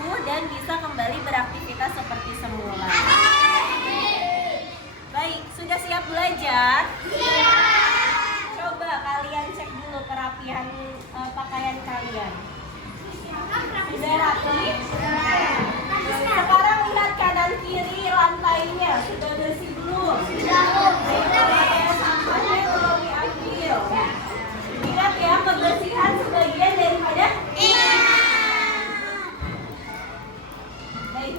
sembuh dan bisa kembali beraktivitas seperti semula. Baik, sudah siap belajar? Coba kalian cek dulu kerapihan pakaian kalian. Sudah rapi? Sekarang lihat kanan kiri lantainya. Sudah bersih belum? Ayo sampahnya tolong diambil. Ingat ya, kebersihan sebagian daripada baik.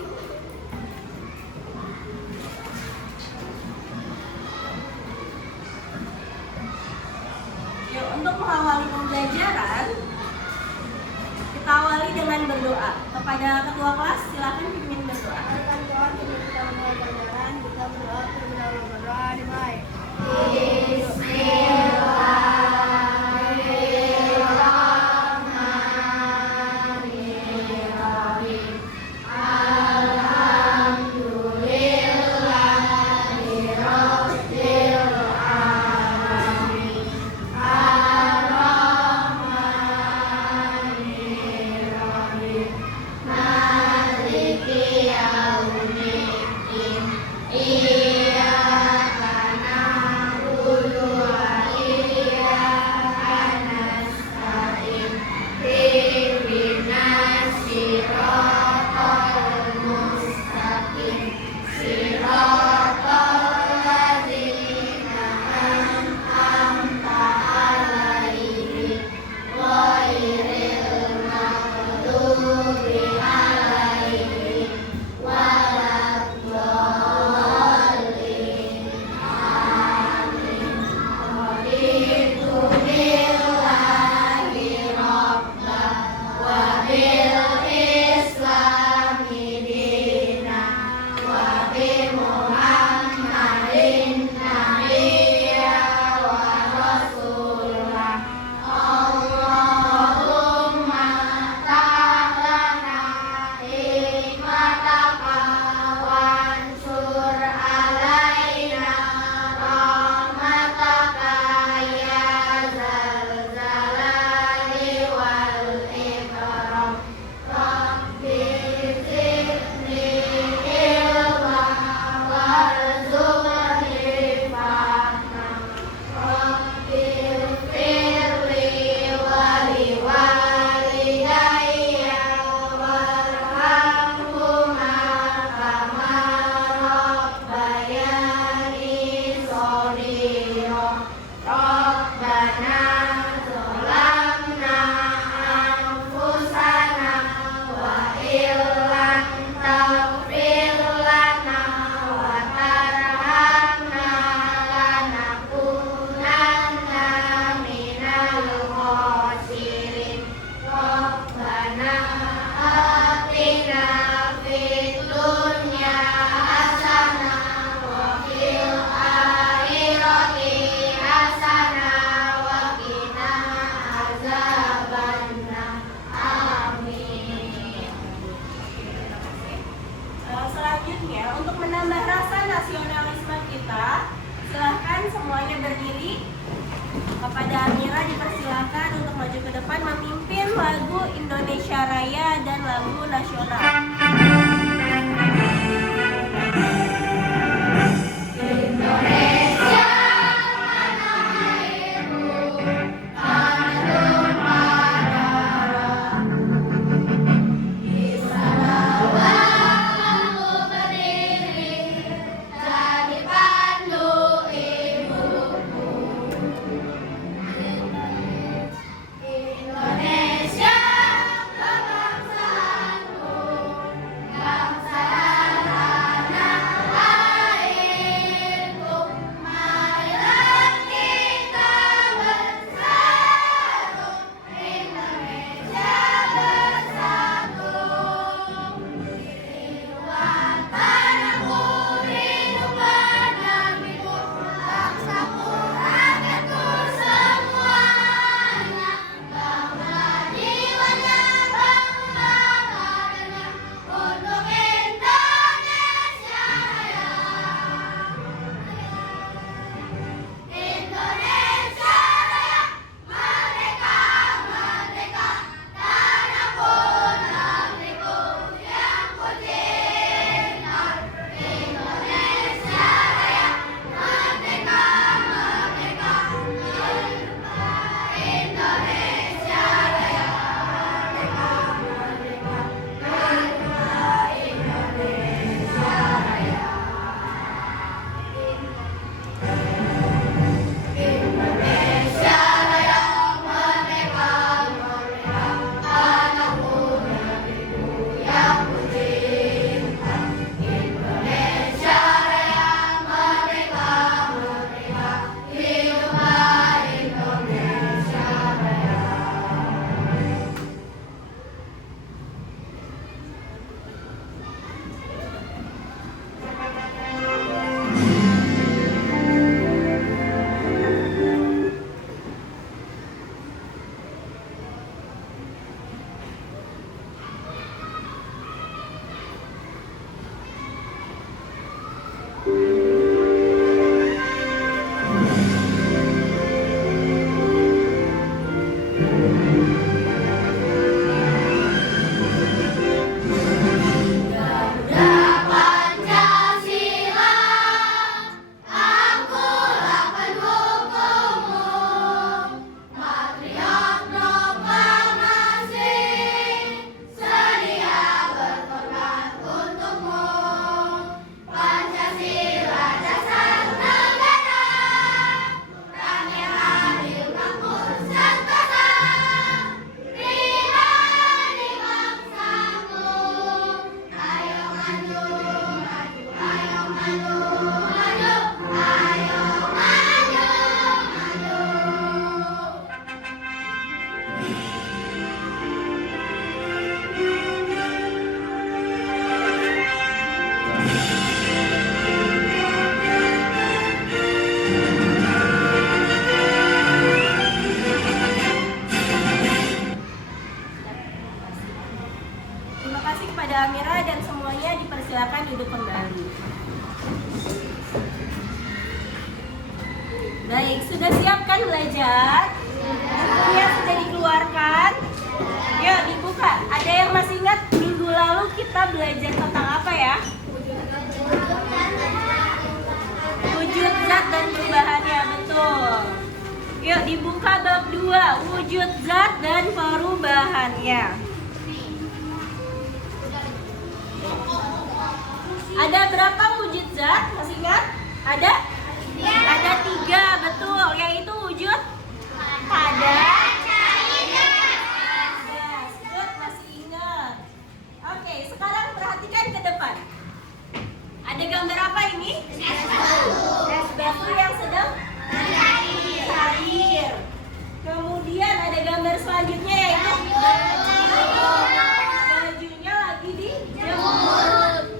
Yuk, untuk mengawali pembelajaran, kita awali dengan berdoa. Kepada ketua kelas, silakan pimpin berdoa. Tuhan, kita mulai pelajaran, kita berdoa terlebih dahulu. Berdoa dimulai. Selanjutnya, untuk menambah rasa nasionalisme kita, silahkan semuanya berdiri. Kepada Amira dipersilahkan untuk maju ke depan memimpin lagu Indonesia Raya dan lagu nasional. Indonesia, bangsaku. Amira dan semuanya dipersilakan duduk kembali. Baik, sudah siap kan belajar? Ya, sudah dikeluarkan. Yuk dibuka. Ada yang masih ingat minggu lalu kita belajar tentang apa ya? Wujud zat dan perubahannya, betul. Yuk dibuka bab 2, wujud zat dan perubahannya. Ada berapa wujud zat? Masih ingat? Ada? Ada 3, betul. Yaitu wujud padat. Yes, good, masih ingat. Oke, sekarang perhatikan ke depan. Ada gambar apa ini? Es batu yang sedang cair. Kemudian ada gambar selanjutnya yaitu bajunya lagi dijemur.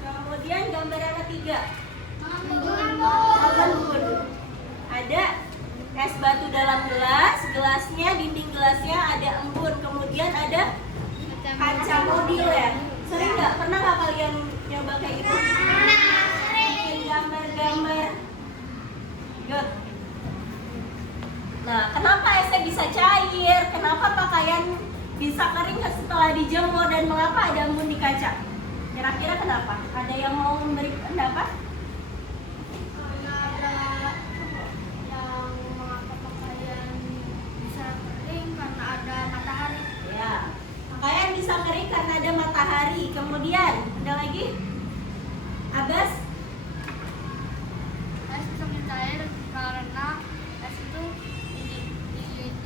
Kemudian gambar yang ketiga mengembun. Ada es batu dalam gelas, gelasnya, dinding gelasnya ada embun. Kemudian ada kaca mobil ya. Sering nggak? Pernah nggak kalian nyoba kayak gitu? Bikin gambar-gambar. Good. Nah, kenapa esnya bisa cair? Kenapa pakaian bisa kering setelah dijemur? Dan mengapa ada embun di kaca? Kira-kira kenapa? Ada yang mau memberi pendapat? Karena ada yang mengapa pakaian bisa kering karena ada matahari. Ya, pakaian bisa kering karena ada matahari. Kemudian, ada lagi? Abbas? Es bisa mencair karena es itu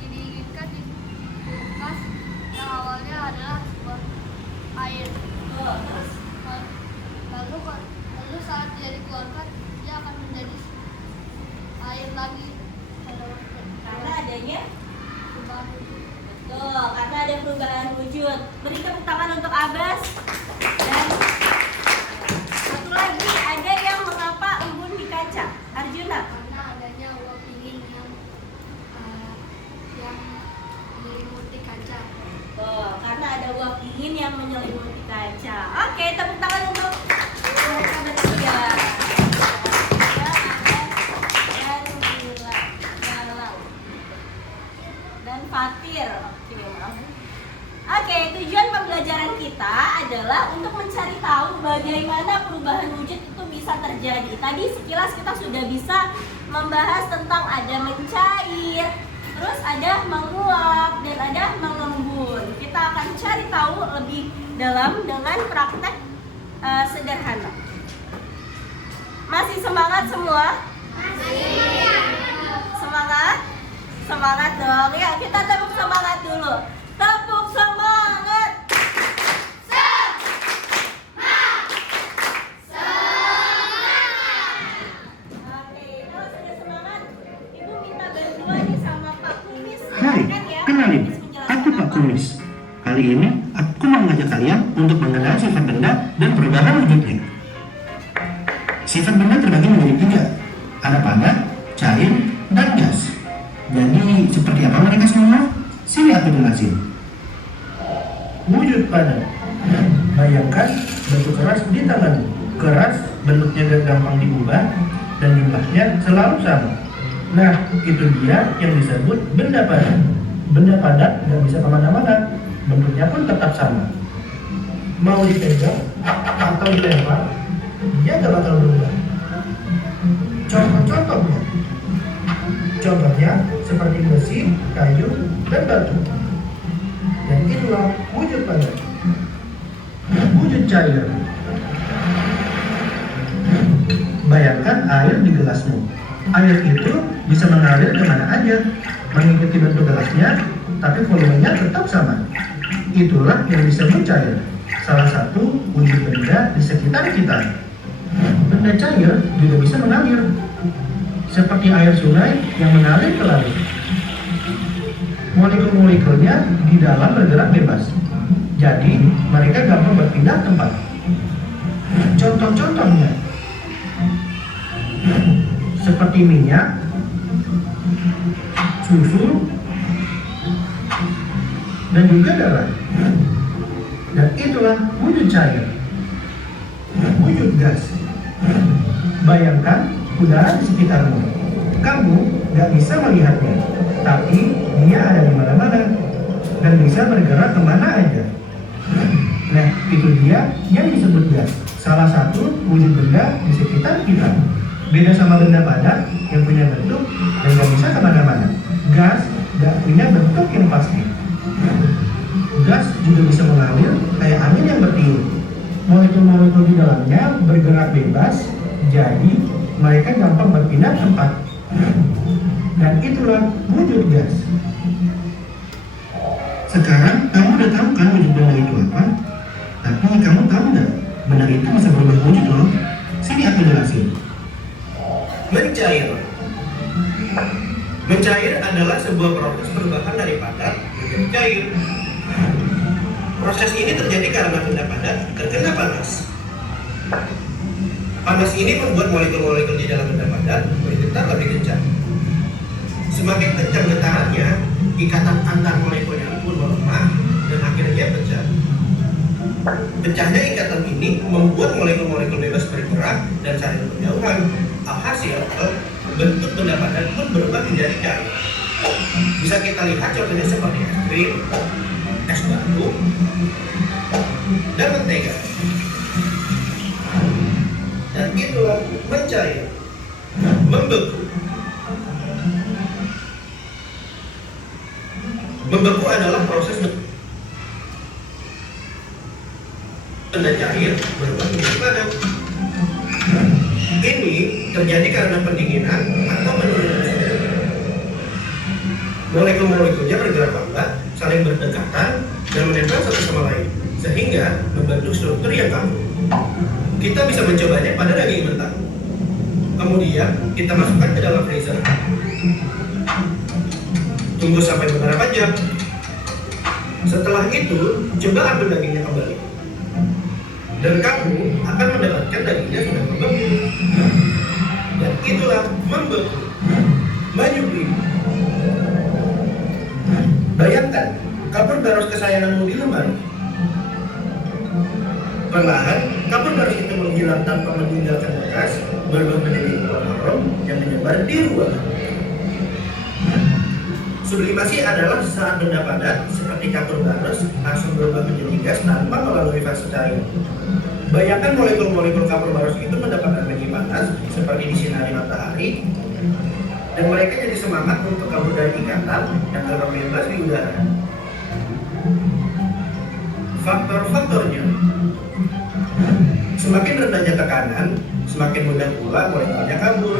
didinginkan di kulkas yang awalnya adalah sebuah air. Oh, terus? Lalu saat dia dikeluarkan dia akan menjadi air lagi Karena adanya? perubahan wujud. Betul, karena ada perubahan wujud. Beri tepuk tangan untuk Abbas. Dan satu lagi, ada yang mengapa embun di kaca? Arjuna? Karena adanya uap dingin yang menyelimuti kaca. Betul, karena ada uap dingin yang menyelimuti kaca. Oke, tepuk tangan untuk mereka bertiga. Dan Fatir. Oke, maaf. Oke, tujuan pembelajaran kita adalah untuk mencari tahu bagaimana perubahan wujud itu bisa terjadi. Tadi sekilas kita sudah bisa membahas tentang ada mencair, terus ada menguap, dan ada mengembun. Kita akan cari tahu lebih dalam dengan praktek sederhana. Masih semangat semua? Semangat? Semangat dong. Ya, kita tepuk semangat dulu. Tepuk semangat. Oke, kalau sudah semangat, Ibu minta bantuan nih sama Pak Kumis. Hai, kenalin, aku Pak Kumis. Kali ini aku mau mengajak kalian untuk mengenal sifat benda dan perubahan wujudnya. Sifat benda terbagi menjadi 3, ada padat, cair, dan gas. Jadi seperti apa mereka semua? Sini aku jelasin. Wujud padat. Bayangkan batu keras di tangan. Keras, bentuknya gak gampang diubah, dan jumlahnya selalu sama. Nah, itu dia yang disebut benda padat. Benda padat gak bisa kemana-mana, bentuknya pun tetap sama. Mau dipegang atau dilempar, dia gak bakal berubah. Contoh-contohnya, seperti besi, kayu, dan batu. Dan itulah wujud padat. Wujud cair. Bayangkan air di gelasmu. Air itu bisa mengalir kemana aja, mengikuti bentuk gelasnya, tapi volumenya tetap sama. Itulah yang disebut cair. Salah satu wujud benda di sekitar kita. Benda cair juga bisa mengalir, seperti air sungai yang mengalir ke laut. Molekul-molekulnya di dalam bergerak bebas, jadi mereka gampang berpindah tempat. Contoh-contohnya seperti minyak, susu, dan juga darah. Dan itulah itulah wujud cair. Wujud gas. Bayangkan udara di sekitarmu. Kamu nggak bisa melihatnya, tapi dia ada di mana-mana dan bisa bergerak kemana aja. Nah, itu dia yang disebut gas. Salah satu wujud benda di sekitar kita. Beda sama benda padat yang punya bentuk dan nggak bisa kemana-mana. Gas nggak punya bentuk yang pasti. Gas juga bisa mengalir kayak angin yang bertiup. Molekul-molekul di dalamnya bergerak bebas, jadi mereka gampang berpindah tempat. Dan itulah wujud gas. Sekarang kamu udah tahu kan wujud benda itu apa? Tapi kamu tahu nggak, benda itu bisa berubah wujud loh. Sini aku jelasin. Mencair. Mencair adalah sebuah proses perubahan dari padat menjadi cair. Proses ini terjadi karena benda padat terkena panas. Panas ini membuat molekul-molekul di dalam benda padat bergetar lebih kencang. Semakin kencang getarannya, ikatan antar molekul pun melemah dan akhirnya pecah. Pecahnya ikatan ini membuat molekul-molekul bebas bergerak dan saling berjauhan. Alhasil, bentuk benda padat pun berubah menjadi cair. Bisa kita lihat contohnya seperti es krim, es batu, dan mentega. Dan itulah mencair, membeku. Membeku adalah proses benda cair berubah menjadi padat. Ini terjadi karena pendinginan atau penurunan suhu. Molekul-molekulnya bergerak lambat, saling berdekatan, dan menempel satu sama lain, sehingga membentuk struktur yang kaku. Kita bisa mencobanya pada daging mentah. Kemudian kita masukkan ke dalam freezer. Tunggu sampai beberapa jam. Setelah itu, coba ambil dagingnya kembali. Dan kamu akan mendapatkan dagingnya sudah membeku. Dan itulah membeku, menyubi. Bayangkan, kapur barus kesayanganmu di lemari. Perlahan, kapur barus itu menghilang tanpa meninggalkan bekas, berubah menjadi warna harum yang menyebar di ruangan. Sublimasi adalah saat benda padat seperti kapur barus langsung berubah menjadi gas tanpa melalui fase cair. Bayangkan molekul-molekul kapur barus itu mendapatkan energi panas seperti disinari matahari, dan mereka jadi semangat untuk kabur dari ikatan yang terbang bebas di udara. Faktor-faktornya: semakin rendahnya tekanan, semakin mudah pula molekulnya kabur.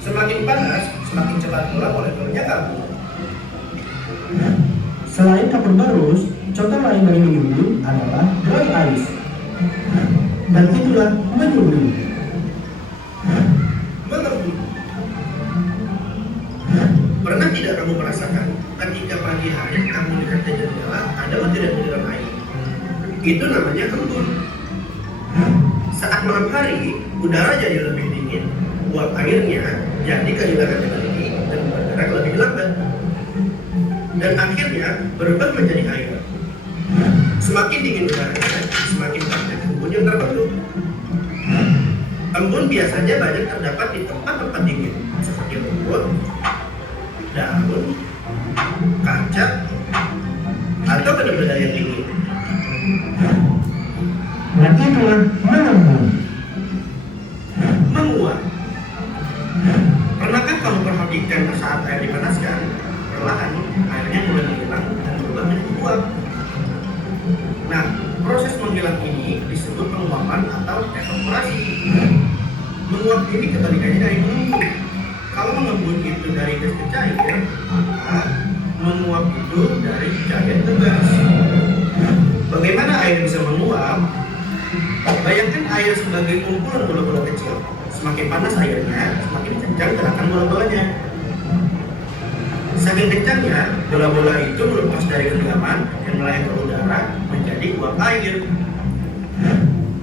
Semakin panas, semakin cepat pula molekulnya kabur. Selain kapur barus, contoh lain dari menyubi adalah dry ice. Dan itulah menyubi. Mengebut. Pernah tidak kamu merasakan ketika pagi hari kamu lihat ke jendela ada butiran-butiran air? Itu namanya embun. Saat malam hari, udara jadi lebih dingin, uap airnya jadi kehilangan energi dan bergerak lebih lambat. Dan akhirnya berubah menjadi air. Semakin dingin udaranya, semakin banyak embun yang terbentuk. Embun biasanya banyak terdapat di tempat-tempat dingin, seperti rumput, daun, kaca, atau benda-benda yang dingin. Dan itulah mengembun. Menguap. Pernahkah kamu perhatikan saat air dipanaskan, perlahan airnya mulai menghilang dan berubah menjadi uap? Nah, proses menghilang ini disebut penguapan atau evaporasi. Menguap ini kebalikannya dari mengembun. Kalau mengembun itu dari gas ke cair, maka menguap itu dari cair ke gas. Bagaimana air bisa menguap? Bayangkan air sebagai kumpulan bola-bola kecil. Semakin panas airnya, semakin kencang gerakan bola-bolanya. Saking kencangnya, bola-bola itu melepas dari genggaman dan melayang ke udara menjadi uap air.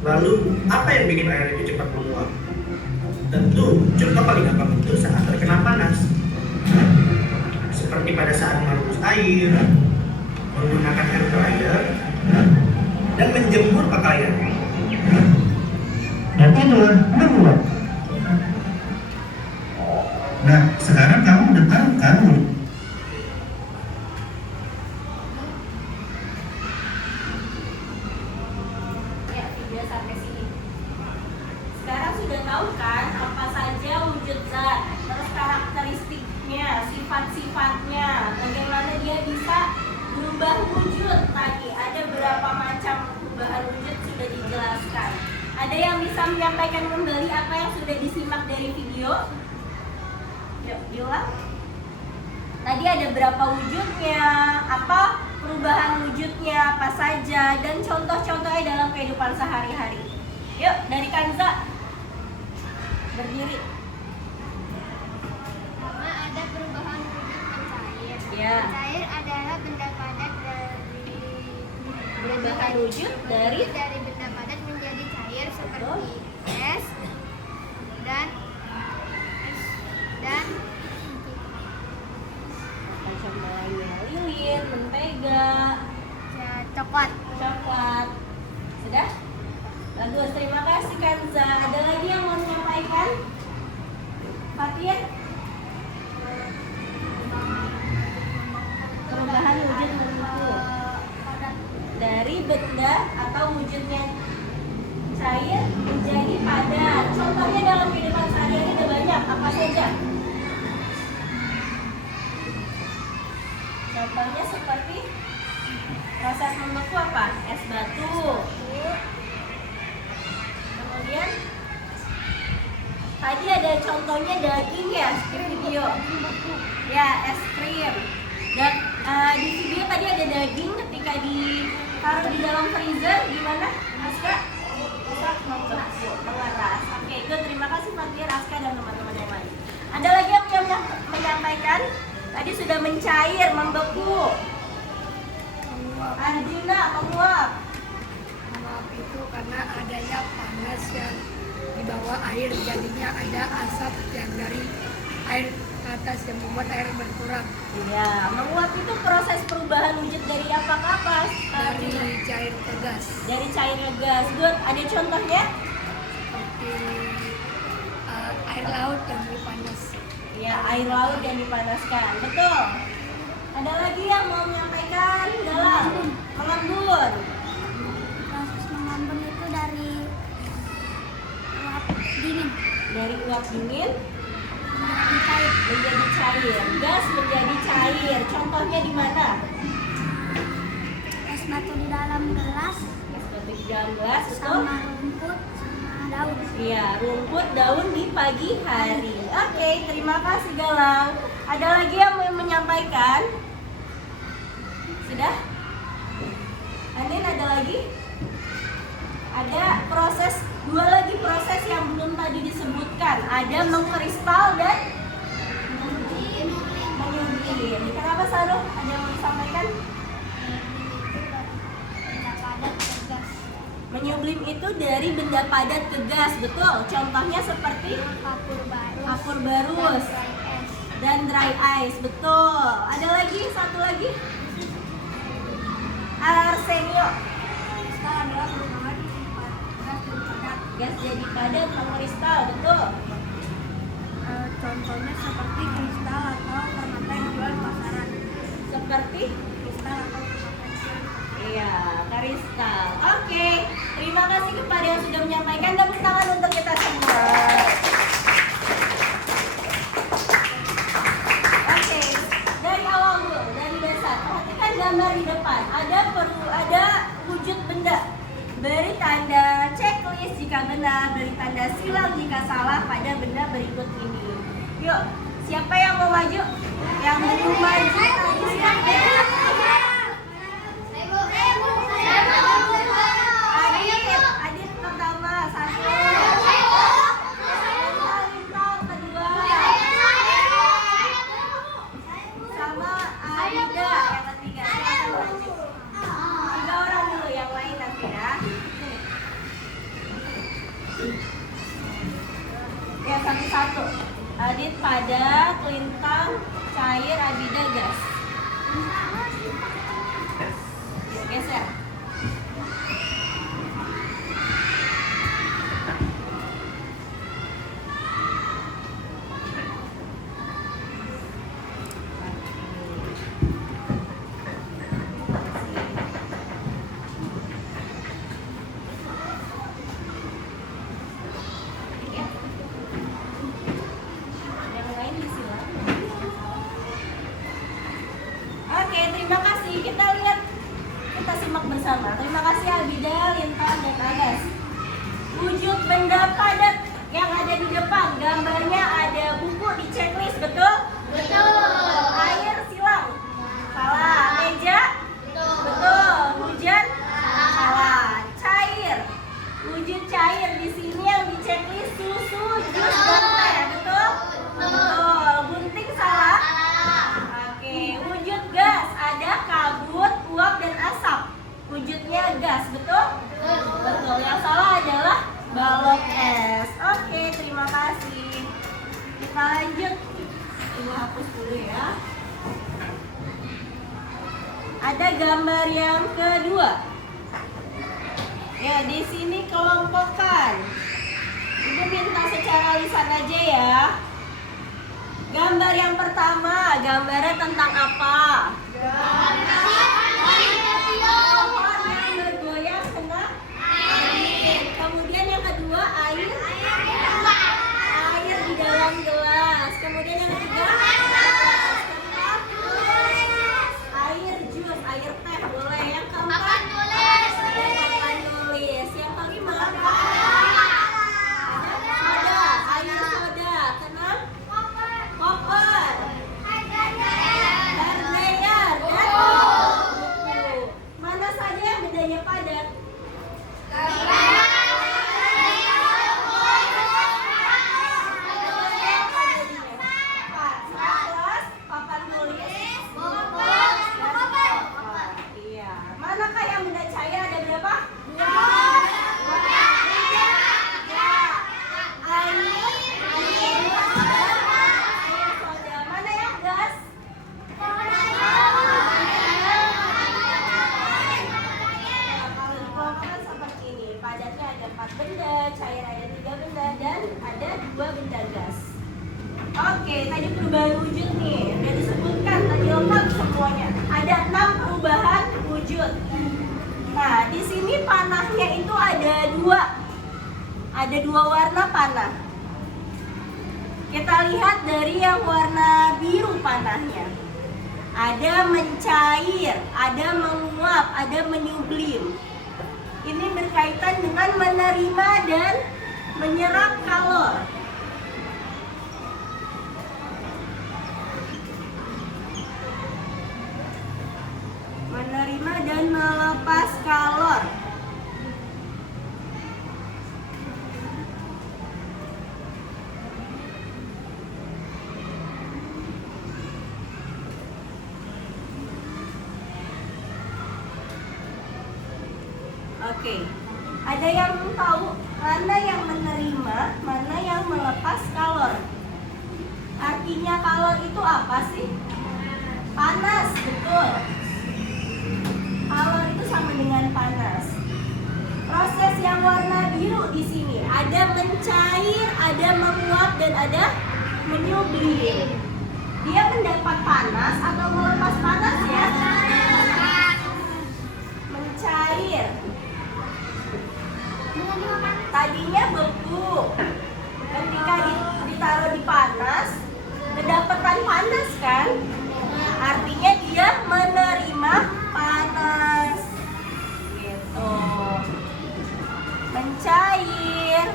Lalu, apa yang bikin air itu cepat menguap? Tentu, contoh paling gampang itu saat terkena panas. Seperti pada saat merebus air, menggunakan air fryer, dan menjemur pakaian. Dan itulah menguap. Nah, sekarang kamu udah tahu kan? Ya, video sampai sini. Sekarang sudah tahu kan apa saja wujud zat, terus karakteristiknya, sifat-sifatnya, bagaimana dia bisa berubah wujud. Tadi ada berapa macam perubahan wujud sudah dijelaskan. Ada yang bisa menyampaikan kembali apa yang sudah disimak dari video? Yuk, diulang. Tadi ada berapa wujudnya, apa perubahan wujudnya, apa saja, dan contoh-contohnya dalam kehidupan sehari-hari. Yuk, dari Kanza. Berdiri. Pertama ada perubahan wujud mencair. Ya. Mencair adalah benda padat Perubahan wujud dari benda padat menjadi cair seperti es dan macam lainnya, lilin, mentega, coklat. coklat. Sudah? Bagus, terima kasih Kanza. Ada lagi yang mau menyampaikan? Fatir? Perubahan wujud bentuk dari benda atau wujudnya cair menjadi padat. Contohnya dalam kehidupan sehari-hari ada banyak. Apa saja? Contohnya seperti proses membeku apa? Es batu. Kemudian tadi ada contohnya daging ya di video. Ya, es krim. Dan di video tadi ada daging ketika ditaruh di dalam freezer gimana? Aska? Bisa membeku, mengeras. Oke, good. Terima kasih Fatir, Aska dan teman-teman yang lain. Ada lagi yang menyampaikan? Tadi sudah mencair, membeku. Arjuna, menguap. Menguap itu karena adanya panas yang di bawah air, jadinya ada asap yang dari air ke atas yang membuat air berkurang. Iya, menguap itu proses perubahan wujud dari apa ke apa? Dari cair ke gas, Dari cair ke gas. Good. Ada contohnya? seperti air laut yang dipanas. Ya, air laut yang dipanaskan. Betul. Ada lagi yang mau menyampaikan? Dalam mengembun. Proses mengambun itu dari uap dingin Dari uap dingin menjadi cair. menjadi cair. Gas menjadi cair. Contohnya di mana? Es batu di dalam gelas Es batu di dalam gelas, betul? sama rumput sama daun. Iya, rumput daun di pagi hari. Oke, terima kasih Galang. Ada lagi yang mau menyampaikan? Sudah? Anin ada lagi? Ada dua lagi proses yang belum tadi disebutkan. Ada mengkristal dan menyublim. Kenapa Saruh? Ada yang mau disampaikan? Benda padat ke gas. Menyublim itu dari benda padat ke gas, betul. Contohnya seperti Kapur barus kapur barus dry es. dan dry ice, betul. Ada lagi, satu lagi. Arsenio. Kristal adalah perubahan sifat gas jadi padat. Gas jadi padat, mengkristal, betul. Contohnya seperti kristal atau permata yang dijual di pasaran. Seperti Kristal atau permata kecil. iya, kristal. Oke, terima kasih kepada yang sudah menyampaikan. Tepuk tangan untuk kita semua. Oke, dari awal dulu, dari dasar. Perhatikan gambar di depan. Ada wujud benda. Beri tanda checklist jika benar, beri tanda silang jika salah pada benda berikut ini. Yuk, siapa yang mau maju? Yang belum maju, silakan. Adit pertama, satu. Lintang kedua. Sama Aida yang ketiga. Silakan maju. 3 orang dulu, yang lain nanti ya. Ya, satu-satu. Adit padat, Lintang cair, Abida gas. Geser. benda padat yang ada di depan. Gambarnya ada buku di checklist, betul? Betul. Air silang. Salah. Meja? Betul. Hujan? Salah. Cair. Wujud cair di sini yang di checklist susu, jus, dan teh, betul? Betul. Gunting salah? Oke. Wujud gas ada kabut, uap, dan asap. Wujudnya gas, betul? Betul. Yang salah adalah balok es. Oke, terima kasih. Kita lanjut. Ibu hapus dulu ya. Ada gambar yang kedua. Ya, di sini kelompokkan. Ibu minta secara lisan aja ya. Gambar yang pertama, gambarnya tentang apa? Pohon yang bergoyang kena angin. Kemudian yang kedua, air di dalam gelas. Kemudian yang ketiga, air jus, air teh boleh. Yang keempat, papan tulis. Yang kelima, soda, air soda. Keenam, koper, Herneyer, dan buku. Mana saja yang bendanya padat? Papan tulis, iya. Manakah yang benda cair ada berapa? Air soda. Mana yang gas? Kalau dikelompokkan seperti ini, padatnya ada 4 benda, cair ada 3 benda, dan ada 2 benda gas. Oke, tadi perubahan wujud nih, udah disebutkan tadi lengkap semuanya. Ada 6 perubahan wujud. Nah, di sini panahnya itu ada 2. Ada 2 warna panah. Kita lihat dari yang warna biru panahnya. Ada mencair, ada menguap, ada menyublim. Ini berkaitan dengan menerima dan menyerap kalor. Menerima dan melepas kalor. Oke, ada yang tahu mana yang menerima, mana yang melepas kalor? Artinya kalor itu apa sih? Panas, betul. Kalor itu sama dengan panas. Proses yang warna biru di sini ada mencair, ada menguap, dan ada menyublim. Dia mendapat panas atau melepas panas ya? Mencair. Tadinya beku. Ketika ditaruh di panas, mendapatkan panas kan? Artinya dia menerima panas. Gitu. Mencair.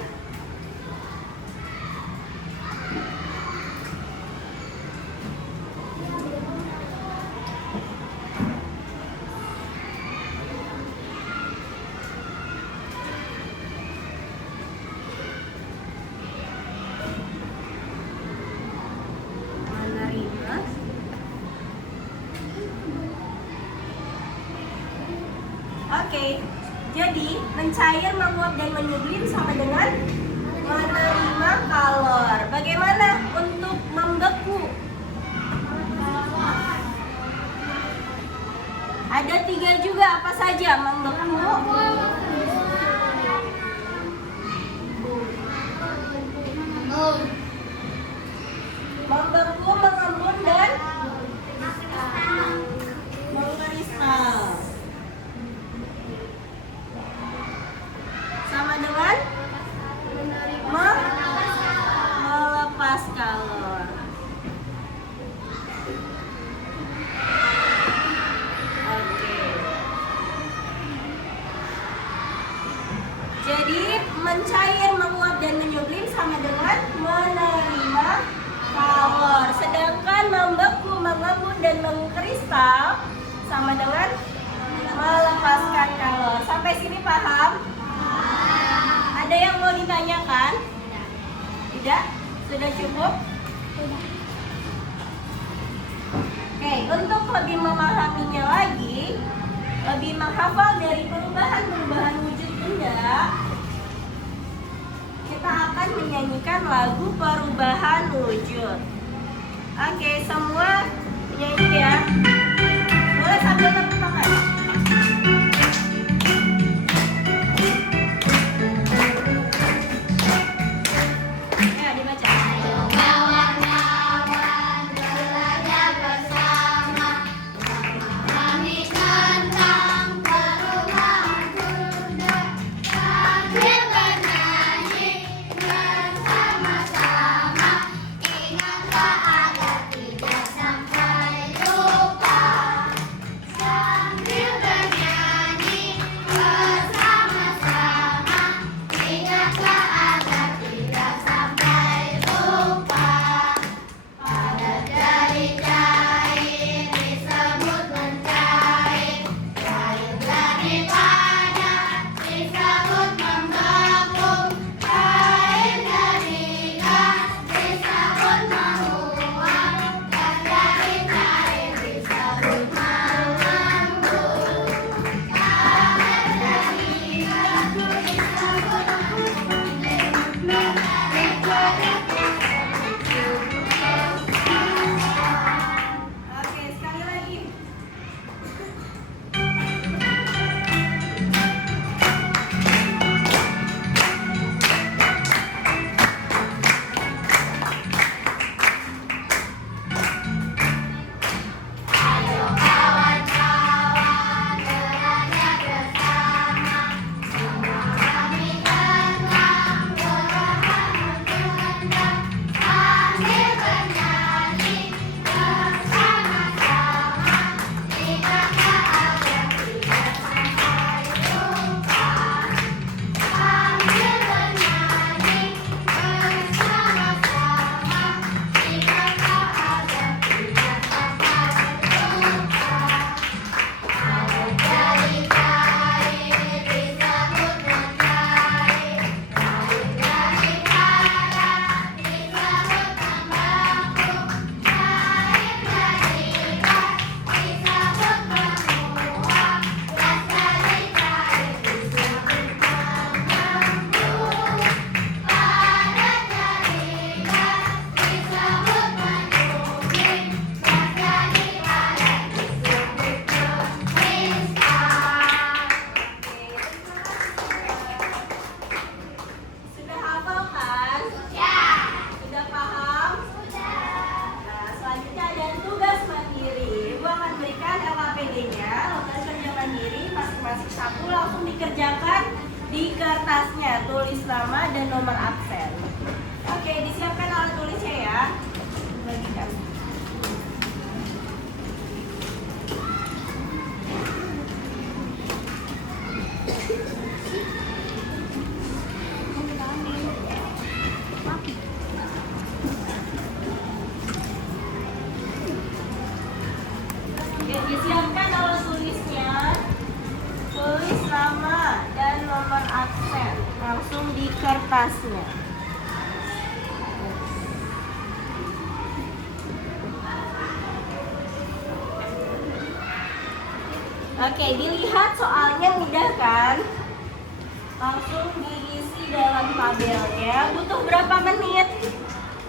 Menerima. Oke, jadi mencair, menguap, dan menyublim sama dengan menerima kalor. Bagaimana untuk membeku? Ada 3 juga, apa saja membeku? Membeku, mengembun, dan mengkristal. Sama dengan melepas kalor. Oke. Jadi mencair, menguap, sama dengan menerima kalor. Sedangkan membeku, mengembun, dan mengkristal sama dengan melepaskan kalor. Sampai sini paham? Ada yang mau ditanyakan? Tidak? Sudah cukup? Oke, untuk lebih memahaminya lagi, lebih menghafal dari perubahan-perubahan wujud benda, kita akan menyanyikan lagu perubahan wujud. Oke, semua menyanyi ya. Boleh sambil tepuk tangan. Ya, dibaca. Oke, sekali lagi. Sudah hafal kan? Sudah paham? Nah, selanjutnya ada tugas mandiri. Ibu akan berikan LKPD-nya, lokasi kerja mandiri, masing-masing satu langsung dikerjakan di kertasnya. Tulis nama dan nomor absen. Oke, disiapkan alat tulisnya ya. Bagikan. Oke, disiapkan alat tulisnya. Tulis nama dan nomor absen langsung di kertasnya. Oke, dilihat soalnya mudah kan? Langsung diisi dalam tabelnya. Butuh berapa menit?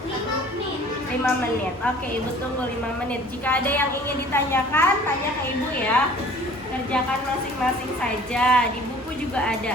5 menit. Oke, ibu tunggu 5 menit. Jika ada yang ingin ditanyakan, tanya ke ibu ya. Kerjakan masing-masing saja. Di buku juga ada.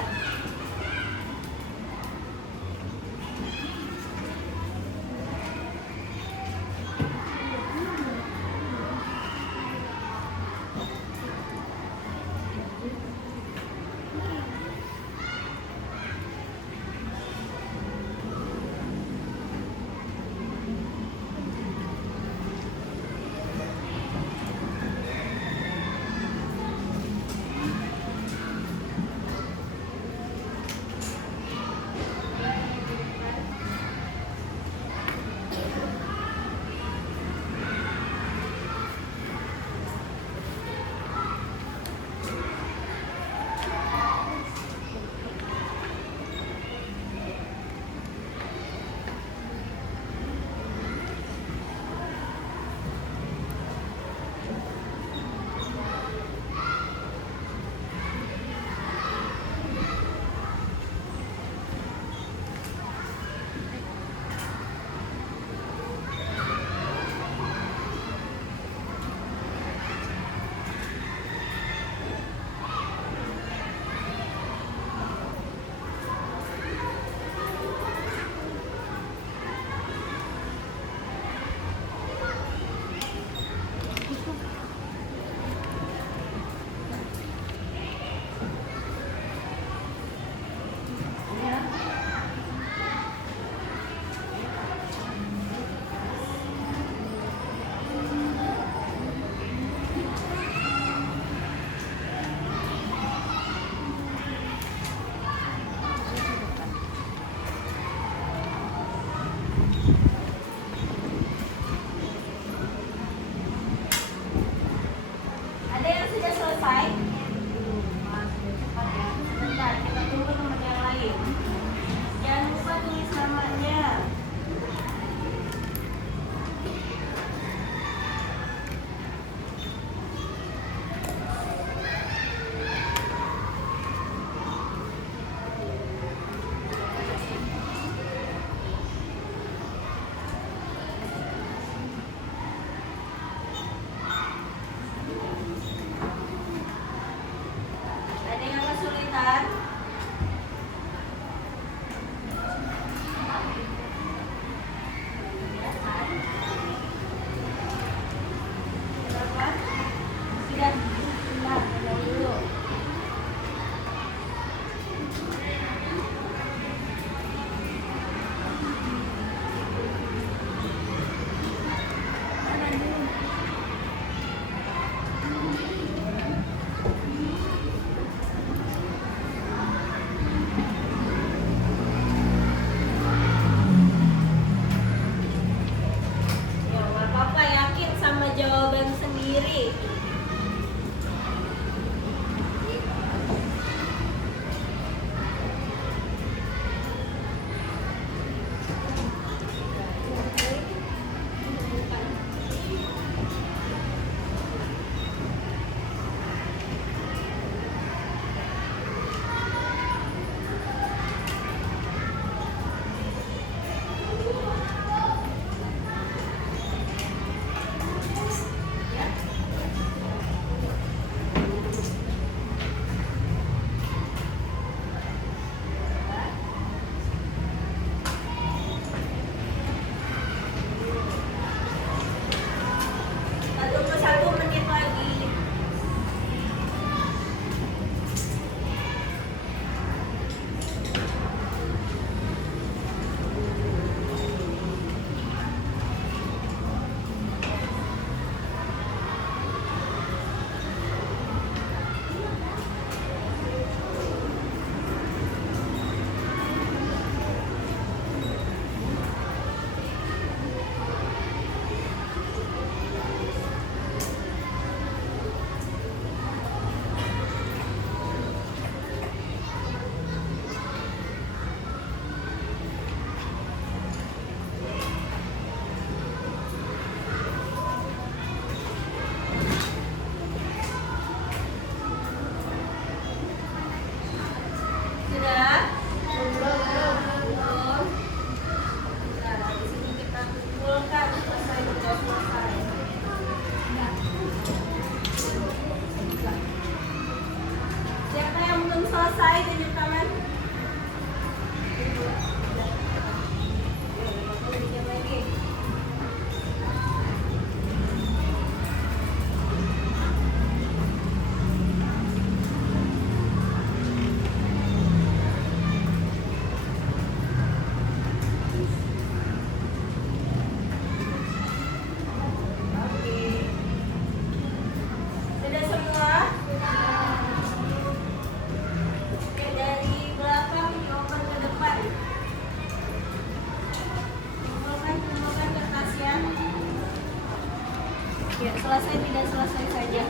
selesai tidak selesai saja.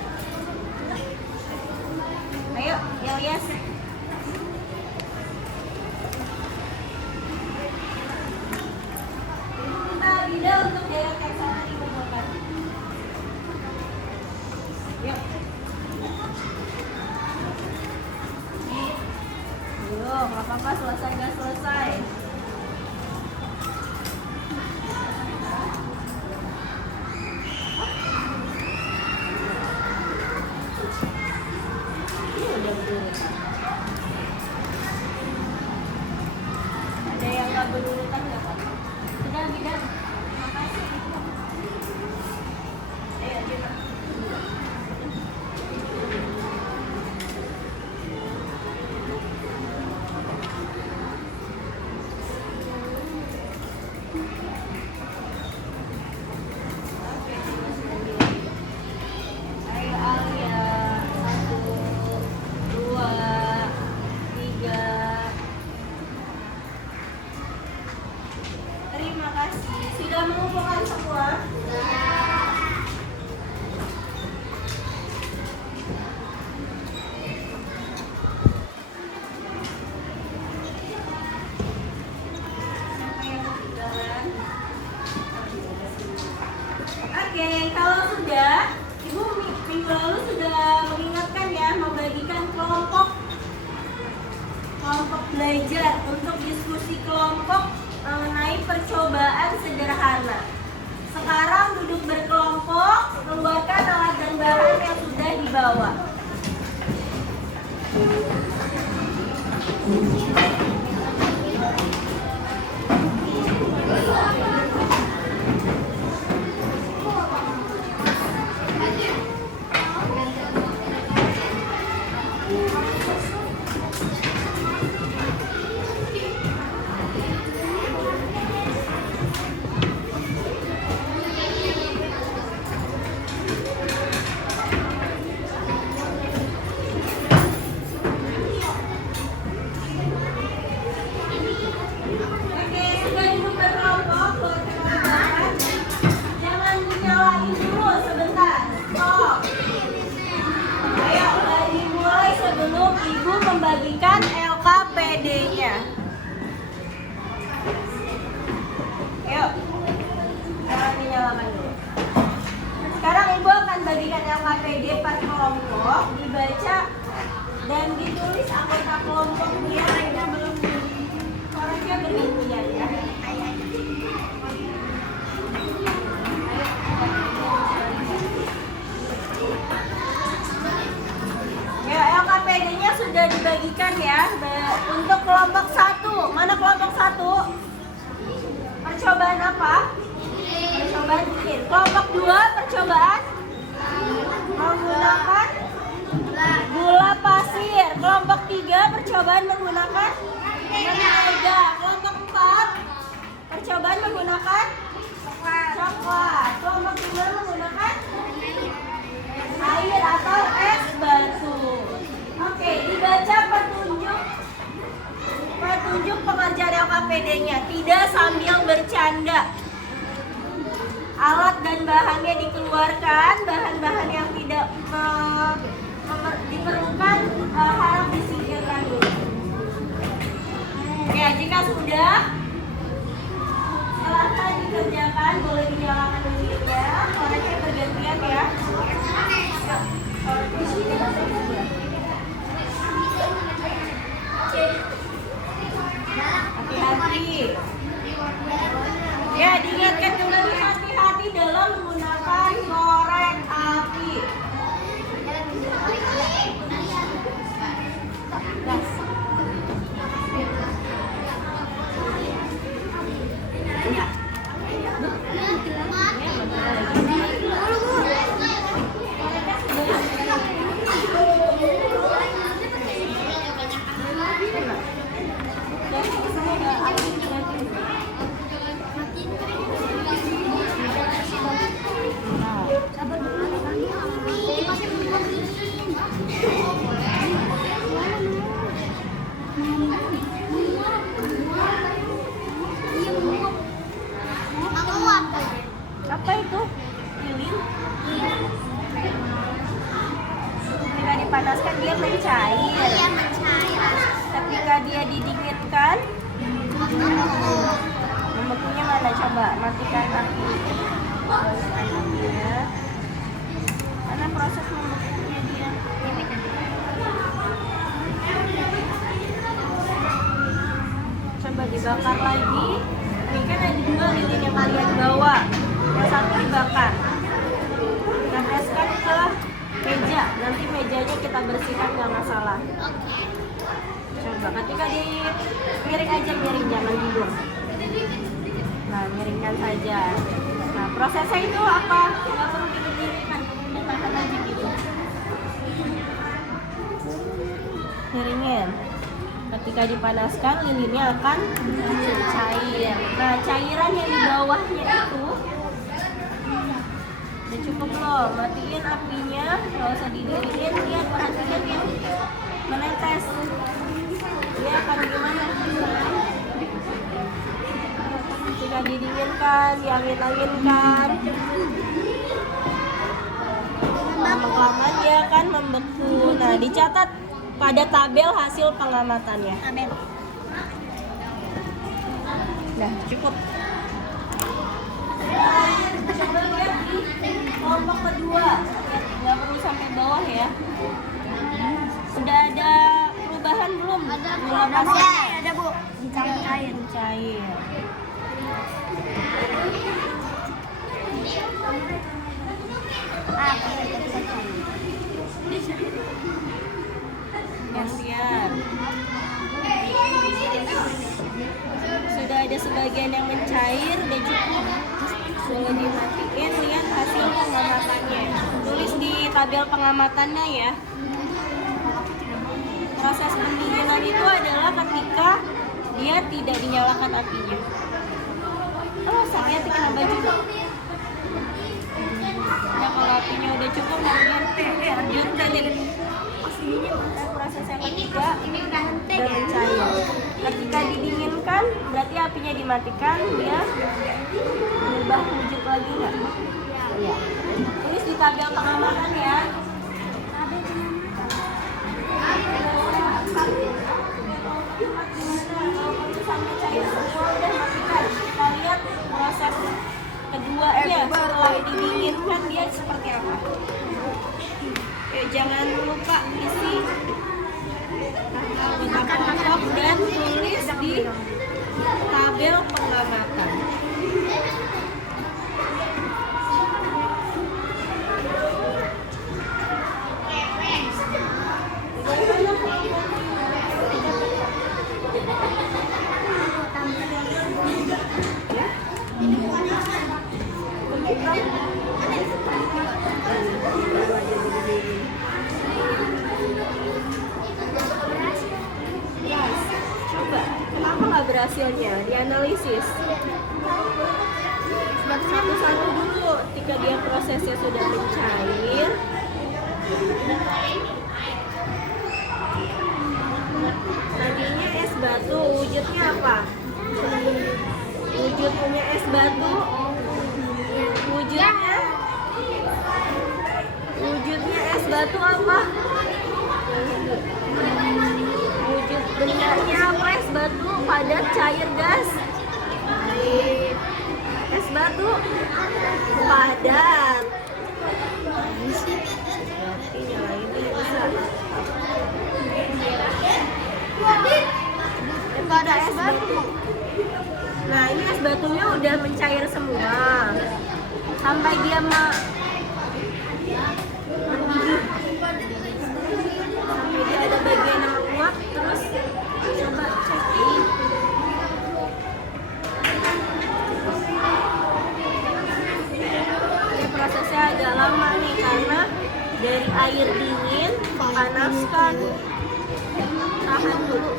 Ayo, Ilyas. Minta Bida untuk jalan ke sana dikumpulkan. Yuk. Yuk, nggak apa-apa selesai nggak selesai. Ada yang nggak berurutan nggak apa-apa. Sudah, Bida. Makasih. Ayo, Bida. Ayo, Alia. 1, 2, 3. Terima kasih. Sudah mengumpulkan semua? Siapa yang ketinggalan? Oke, kalau sudah, Ibu minggu lalu sudah mengingatkan ya, membagikan kelompok belajar untuk diskusi kelompok mengenai percobaan sederhana. Sekarang duduk berkelompok, keluarkan alat dan bahan yang sudah dibawa. Oke, sudah duduk berkelompok, keluarkan alat dan bahan. Jangan dinyalain dulu sebentar. Stop. Ayo, dimulai sebelum Ibu membagikan LKPD-nya. Yuk, jangan dinyalakan dulu. Sekarang Ibu akan bagikan LKPD per kelompok, dibaca dan ditulis anggota kelompoknya. Orangnya bergantian ya. Ya, LKPD-nya sudah dibagikan ya. Untuk kelompok 1, mana kelompok 1? Percobaan apa? Percobaan bikin. Kelompok 2 percobaan menggunakan gula pasir. Kelompok 3 percobaan menggunakan mentega. Kelompok 4 percobaan menggunakan coklat. Kelompok 5 menggunakan air atau es batu. Oke, dibaca petunjuk pengajar LKPD-nya. Tidak sambil bercanda. Alat dan bahannya dikeluarkan. Bahan-bahan yang tidak diperlukan harap disingkirkan dulu. Oke, jika sudah, silakan dikerjakan. Boleh dinyalakan dulu ya. Orangnya bergantian ya. Di sini hati-hati. Ya, diingatkan kembali hati-hati dalam menggunakan korek api. Gas. Koreknya sudah. Coba matikan api. Matikan apinya. Karena proses membekunya dia. Coba dibakar lagi. Ini kan ada 2 lilin yang kalian bawa. Yang satu dibakar. Kita preskan ke meja. Nanti mejanya kita bersihkan, nggak masalah. Coba ketika di miring aja, miring, jangan didung. Nah, miringkan saja. Nah, prosesnya itu apa? Nggak perlu diberdirikan, ditahan aja gitu. Miringin. Ketika dipanaskan, lilinnya akan cair. Nah, cairan yang di bawahnya itu udah cukup belum? Matiin apinya, nggak usah didinginin. Lihat, perhatikan yang menetes. Dia akan gimana? Ketika didinginkan, diangin-anginkan, lama-kelamaan dia akan membeku. Nah, dicatat pada tabel hasil pengamatannya. Amin. Nah, cukup. Coba lihat di kelompok kedua. Nggak perlu sampai bawah ya. Sudah ada perubahan belum? Ada, Bu. Gula Ada, Bu. pasirnya? Ada, Bu. Cair. Cair. Gantian. Sudah ada sebagian yang mencair, udah cukup. Boleh dimatiin, lihat hasil pengamatannya. Tulis di tabel pengamatannya ya. Proses pendinginan itu adalah ketika dia tidak dinyalakan apinya. Oh, saya kena baju. Nah, kalau apinya udah cukup, kemudian lanjutkan. Proses yang ketiga udah mencair. Ketika didinginkan, berarti apinya dimatikan, dia berubah wujud lagi nggak? Iya. Tulis di tabel pengamatan ya. Sampai cair semua udah matikan. Kita lihat proses keduanya setelah didinginkan dia seperti apa. Jangan lupa isi kotak dan tulis di tabel pengamatan. Coba, kenapa nggak berhasilnya? Dianalisis. Satu-satu dulu. Ketika dia prosesnya sudah mencair, tadinya es batu, wujudnya apa? Wujudnya es batu, wujudnya es batu apa? Wujud bendanya apa? Es batu padat, cair, gas. Es batu padat. Berarti nyalain dia bisa. Pada es batu. Nah, ini es batunya udah mencair semua. Sampai dia sampai dia ada bagian yang menguap, terus coba cek. Ini prosesnya agak lama nih karena dari air dingin panaskan, tahan dulu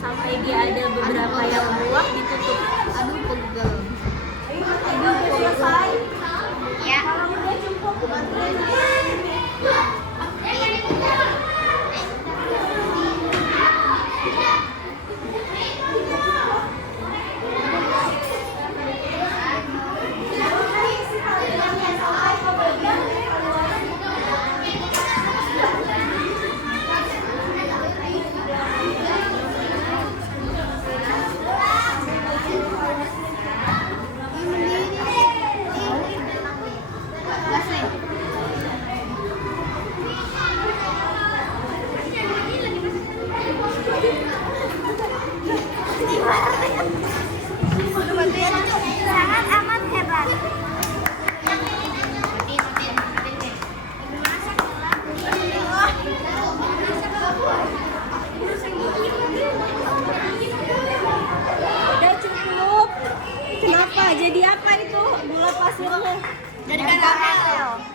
sampai dia ada beberapa yang menguap, ditutup. Aduh, pegel. Udah selesai. Ya. Kalau udah cukup, pasirnya. Jadikan Amel.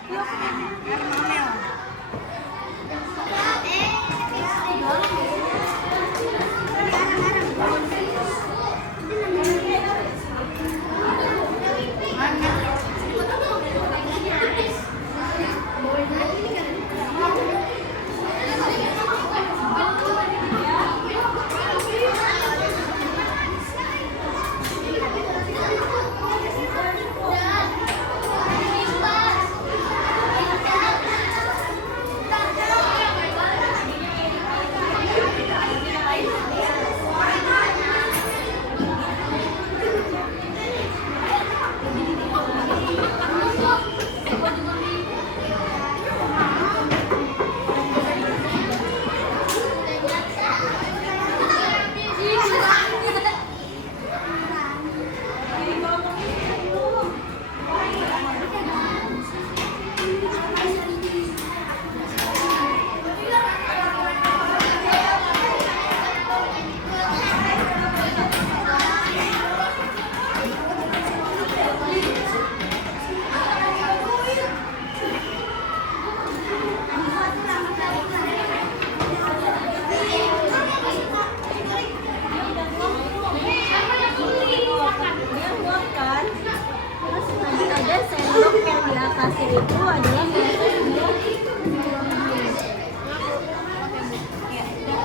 itu adalah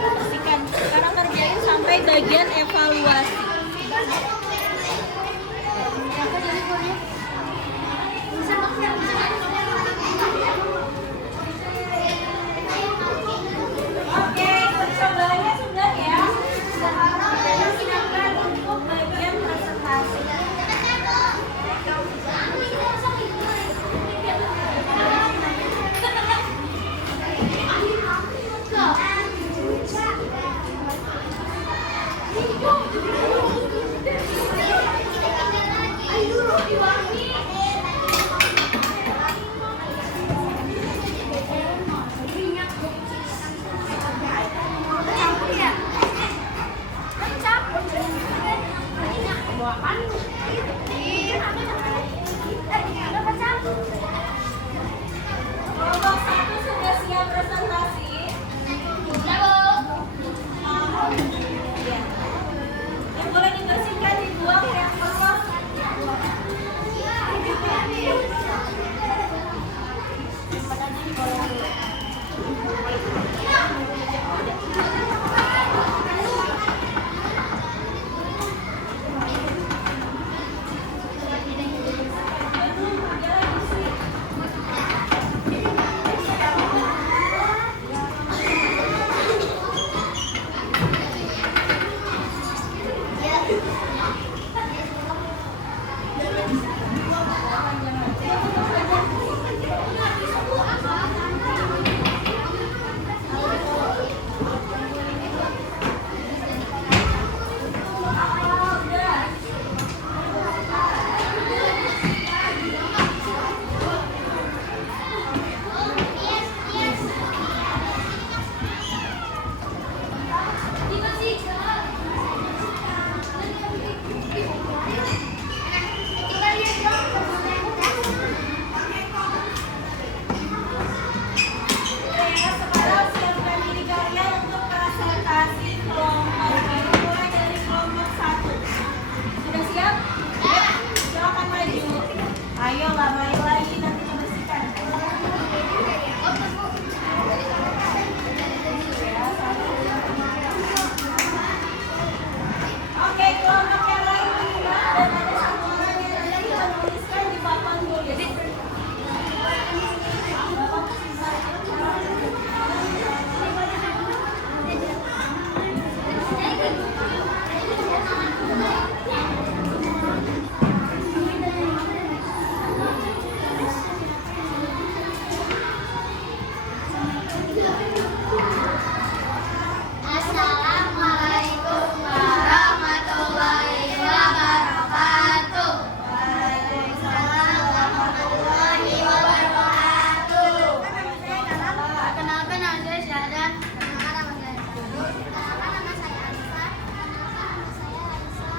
pastikan sekarang kerjain sampai bagian evaluasi. Oke, percobanya sudah ya. Sekarang kita siapkan untuk bagian presentasi. Kelompok 1 sudah siap presentasi? Ya. Yang boleh dibersihkan, dibuang yang kotor. Sekarang siapkan diri kalian untuk presentasi kelompok. Mulai dari kelompok 1. Sudah siap? Ya. Silakan maju. Ayo lah, main lagi nanti dibersihkan. Oke, kelompok yang lain juga dan ada satu orang yang nanti menuliskan di papan tulis. Assalamualaikum warahmatullahi wabarakatuh. Waalaikumsalam warahmatullahi wabarakatuh. Perkenalkan nama saya Syahdan. Perkenalkan nama saya Alisa. Perkenalkan nama saya Alisa.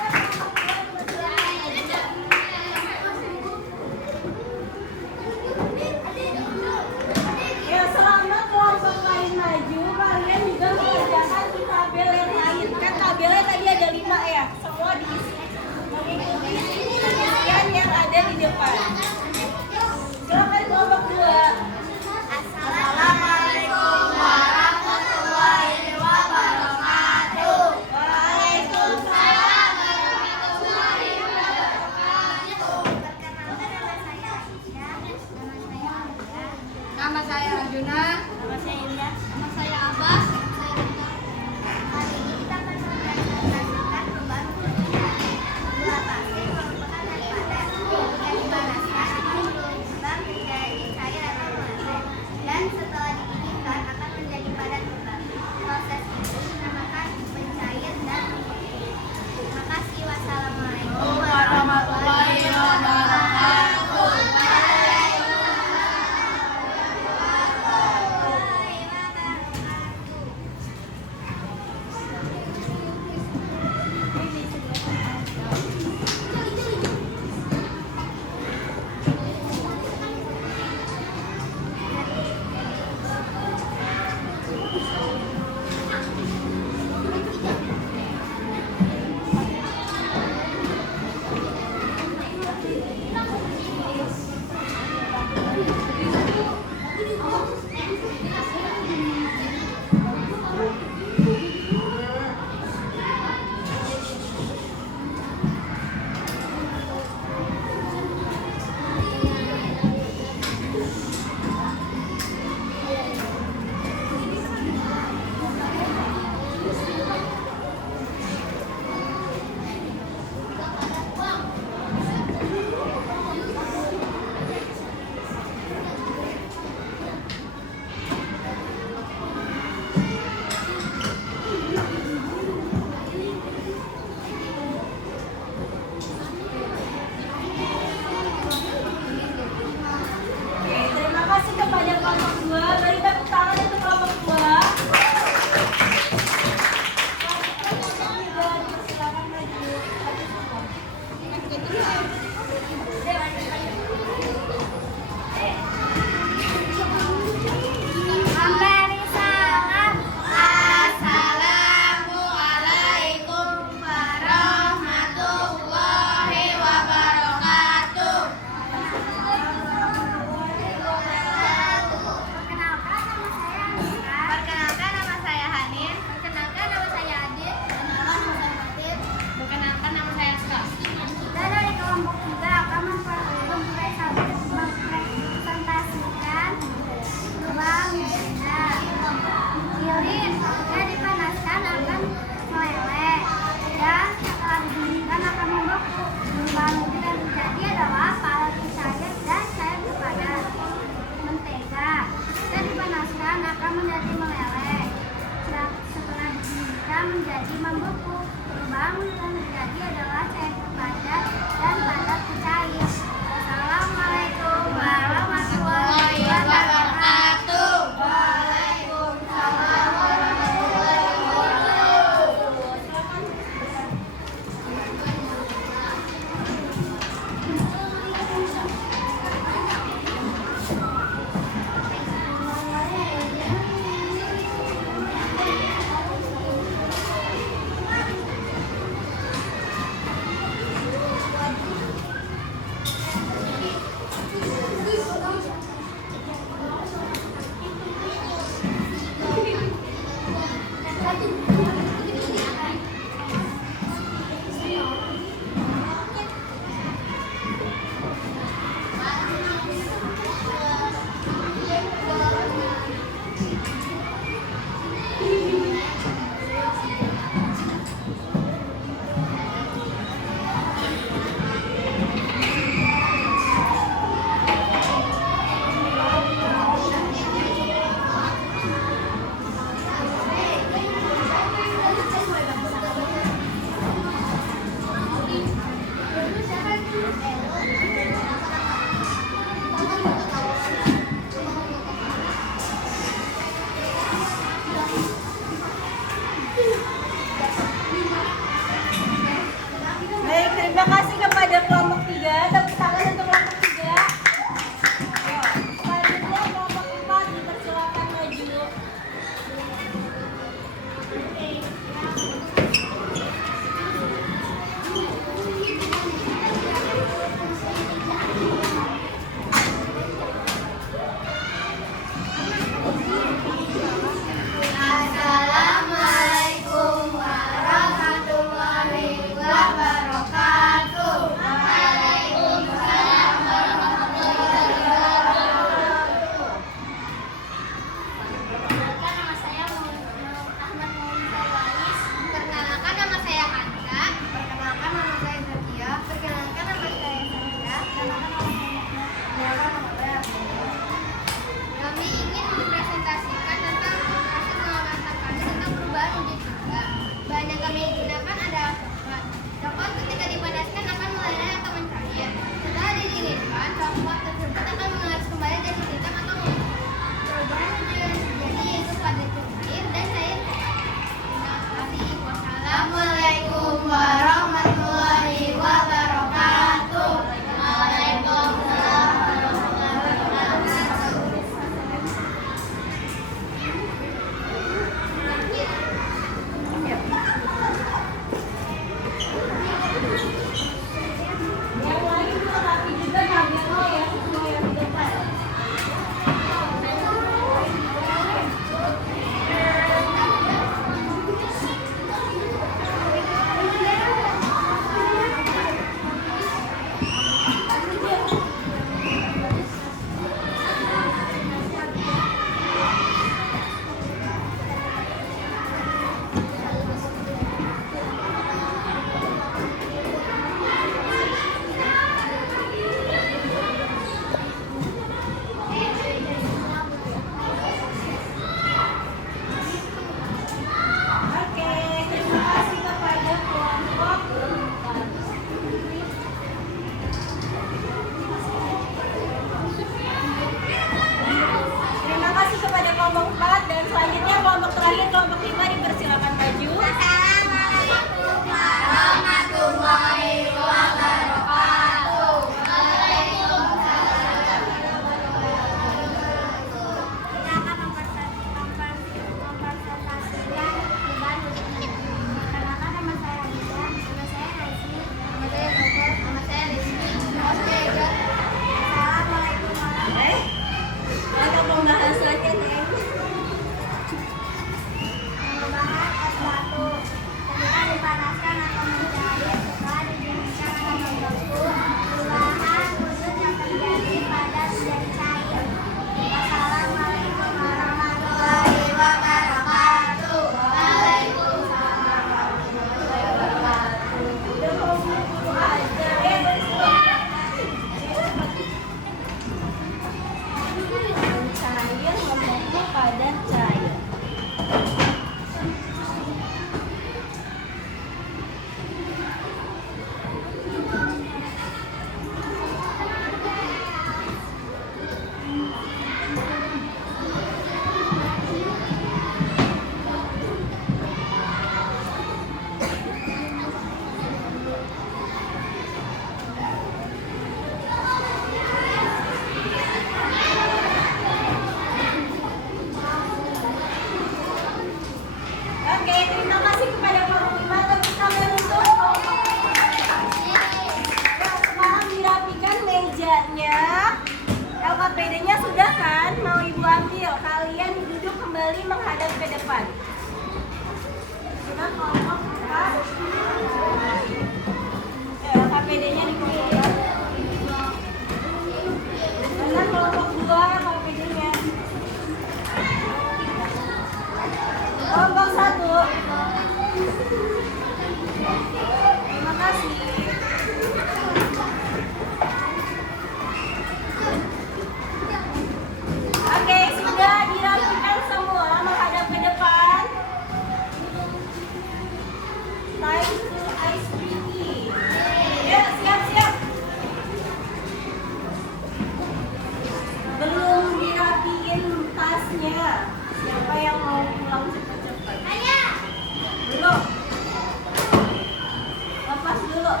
dulu.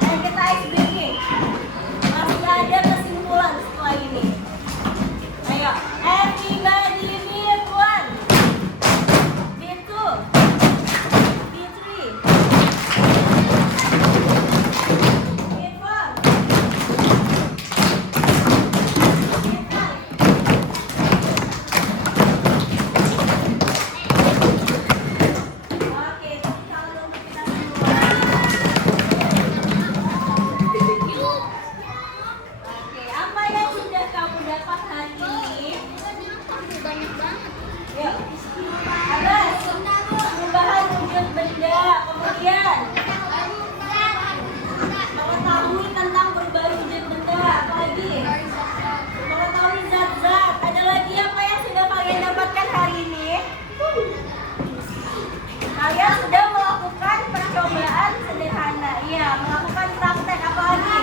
Dan kita ice breaking. Masih ada kesimpulan setelah ini. Ayo, everybody beat 1, beat 2, beat 3, beat 4, beat 5. Oke, tepuk tangan untuk kita semua. Oke, apa yang sudah kamu dapat hari ini? Banyak banget. Yuk, Abbas, perubahan wujud benda, kemudian mengetahui tentang perubahan wujud benda, apa lagi? Mengetahui zat-zat. Ada lagi apa yang sudah kalian dapatkan hari ini? Kalian sudah melakukan percobaan sederhana. Iya, melakukan praktek. Apa lagi?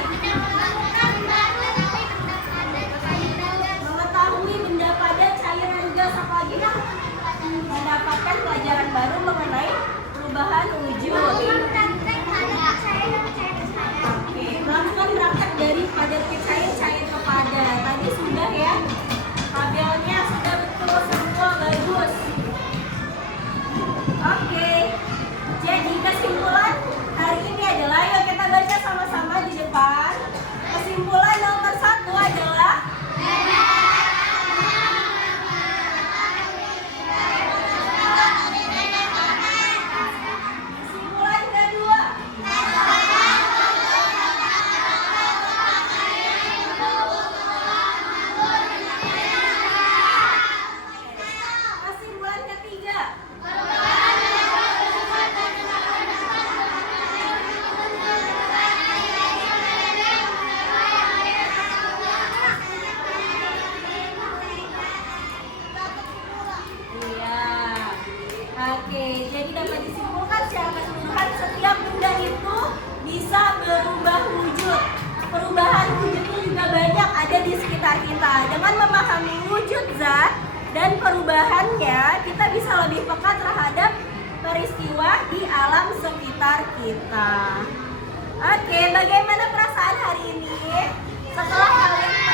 Mengetahui benda padat, cair, dan gas. Apa lagi? Mendapatkan pelajaran baru mengenai perubahan wujud. Oke, melakukan praktek dari padat ke cair, cair ke padat. Tadi sudah ya. Tabelnya sudah betul semua, bagus. Oke, jadi kesimpulan hari ini adalah, yuk kita baca sama-sama di depan. Kesimpulan nomor 1 adalah kesimpulan kedua. Kesimpulan ketiga. Iya. Oke, jadi dapat disimpulkan secara keseluruhan setiap benda itu bisa berubah wujud. Perubahan wujud itu juga banyak ada di sekitar kita. Dengan memahami wujud zat dan perubahannya, kita bisa lebih peka terhadap peristiwa di alam sekitar kita. Oke, bagaimana perasaan hari ini? Setelah kalian